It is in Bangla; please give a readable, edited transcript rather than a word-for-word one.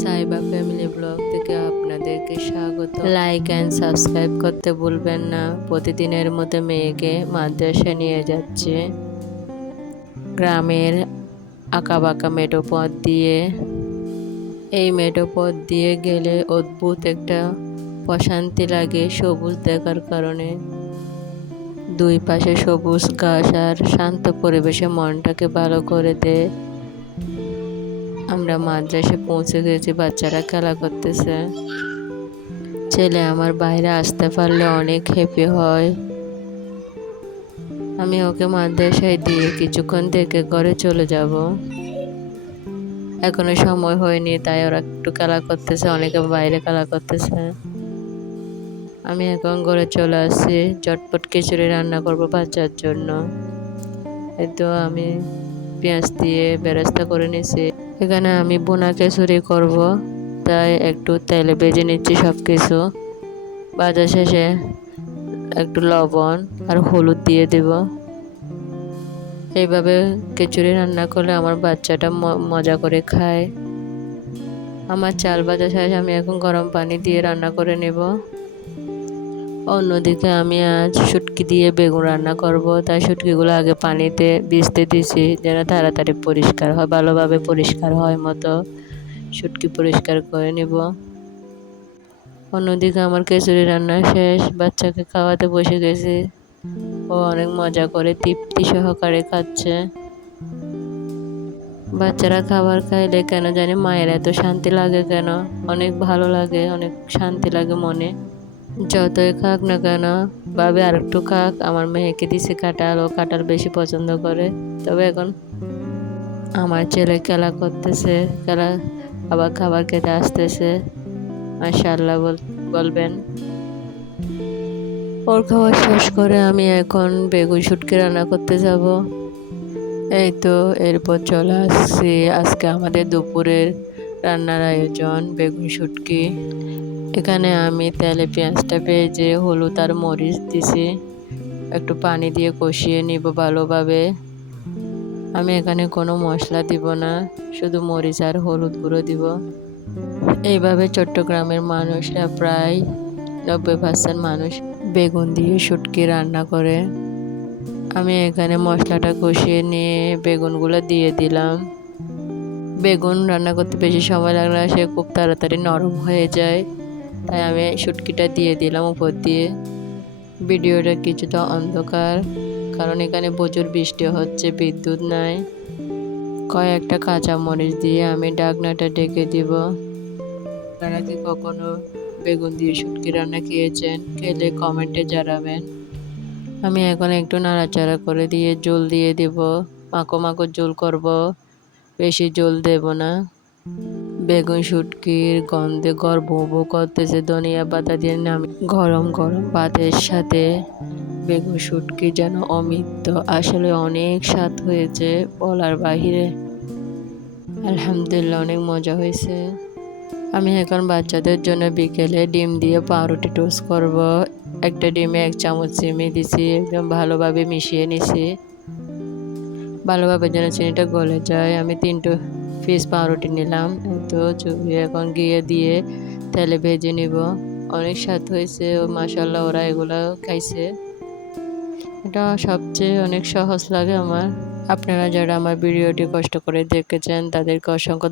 সাইবা ফ্যামিলি ব্লগ থেকে আপনাদেরকে স্বাগত। লাইক অ্যান্ড সাবস্ক্রাইব করতে ভুলবেন না। প্রতিদিনের মতো মেয়েকে মাদ্রাসায় নিয়ে যাচ্ছে গ্রামের আঁকাবাঁকা মেঠো পথ দিয়ে। এই মেঠো পথ দিয়ে গেলে অদ্ভুত একটা প্রশান্তি লাগে সবুজ দেখার কারণে। দুই পাশে সবুজ ঘাস আর শান্ত পরিবেশে মনটাকে ভালো করে দেয়। আমরা মাদ্রাসায় পৌঁছে গেছি, বাচ্চারা খেলা করতেছে। ছেলে আমার বাইরে আসতে পারলে অনেক হ্যাপি হয়। আমি ওকে মাদ্রাসায় দিয়ে কিছুক্ষণ থেকে ঘরে চলে যাব। এখনো সময় হয়নি, তাই ওরা একটু খেলা করতেছে, অনেকে বাইরে খেলা করতেছে। আমি এখন ঘরে চলে আসছি, চটপট খিচুড়ি রান্না করব বাচ্চার জন্য। এই তো আমি পেঁয়াজ দিয়ে বেরেস্তা করে নিয়েছি। এখানে আমি বোনা খিচুড়ি করব, তাই একটু তেলে ভেজে নিচ্ছি সব কিছু। ভাজা শেষে একটু লবণ আর হলুদ দিয়ে দেব। এইভাবে খিচুড়ি রান্না করলে আমার বাচ্চাটা মজা করে খায়। আমার চাল ভাজা শেষ, আমি এখন গরম পানি দিয়ে রান্না করে নেব। অন্যদিকে আমি আজ শুটকি দিয়ে বেগুন রান্না করব, তাই শুটকিগুলো আগে পানিতে ভিজতে দিছি যেন তাড়াতাড়ি পরিষ্কার হয়, ভালোভাবে পরিষ্কার হয় মতো শুটকি পরিষ্কার করে নেব। অন্যদিকে আমার খিচুড়ি রান্না শেষ, বাচ্চাকে খাওয়াতে বসে গেছি। ও অনেক মজা করে তৃপ্তি সহকারে খাচ্ছে। বাচ্চারা খাবার খাইলে কেন জানি মায়ের এত শান্তি লাগে কেন, অনেক ভালো লাগে, অনেক শান্তি লাগে মনে। যতই খাক না কেন ভাবে আর একটু খাক। আমার মেয়েকে দিছে কাঁঠাল, ও কাঁঠাল বেশি পছন্দ করে। তবে এখন আমার ছেলে খেলা করতেছে, খেলা আবার খাবার খেতে আসতেছে। মাশাআল্লাহ বলবেন। ওর খাওয়া শেষ করে আমি এখন বেগুন শুটকি রান্না করতে যাব। এই তো এরপর চলে আসছি আজকে আমাদের দুপুরের রান্নার আয়োজন, বেগুন শুটকি। এখানে আমি তেলে পেঁয়াজটা ভেজে হলুদ আর মরিচ দিছি, একটু পানি দিয়ে কষিয়ে নিব ভালোভাবে। আমি এখানে কোনো মশলা দিব না, শুধু মরিচ আর হলুদ গুঁড়ো দিব। এইভাবে চট্টগ্রামের মানুষরা প্রায় 90% মানুষ বেগুন দিয়ে শুটকি রান্না করে। আমি এখানে মশলাটা কষিয়ে নিয়ে বেগুনগুলো দিয়ে দিলাম। বেগুন রান্না করতে বেশি সময় লাগে না, সে খুব তাড়াতাড়ি নরম হয়ে যায়, তাই আমি শুটকিটা দিয়ে দিলাম উপর দিয়ে। ভিডিওটা কিছুটা অন্ধকার, কারণ এখানে প্রচুর বৃষ্টি হচ্ছে, বিদ্যুৎ নাই। কয়েকটা কাঁচা মরিচ দিয়ে আমি ঢাকনাটা ঢেকে দিব। আপনারা কি কখনো বেগুন দিয়ে শুটকি রান্না খেয়েছেন? খেলে কমেন্টে জানাবেন। আমি এখন একটু নাড়াচাড়া করে দিয়ে জল দিয়ে দিব, মাখো মাখো জল করব, বেশি জল দেব না। বেগুন শুটকির গন্ধে ঘর ভোঁ ভোঁ করতেছে। ধনিয়া পাতা দিয়ে নামি গরম গরম ভাতের সাথে বেগুন শুটকি যেন অমৃত। আসলে অনেক স্বাদ হয়েছে, বলার বাহিরে। আলহামদুলিল্লাহ, অনেক মজা হয়েছে। আমি এখন বাচ্চাদের জন্য বিকেলে ডিম দিয়ে পাউরুটি টোস্ট করব। একটা ডিমে 1 চামচ চিনি দিছি, একদম ভালোভাবে মিশিয়ে নিছি, ভালোভাবে যেন চিনিটা গলে যায়। আমি 3টো পিস পাউরুটি নিলাম, তো এখন গিয়ে দিয়ে তেলে ভেজে নিব। অনেক স্বাদ হয়েছে, ও মাশাআল্লাহ ওরা এগুলো খাইছে। এটা সবচেয়ে অনেক সহজ লাগে আমার। আপনারা যারা আমার ভিডিওটি কষ্ট করে দেখেছেন তাদেরকে অসংখ্য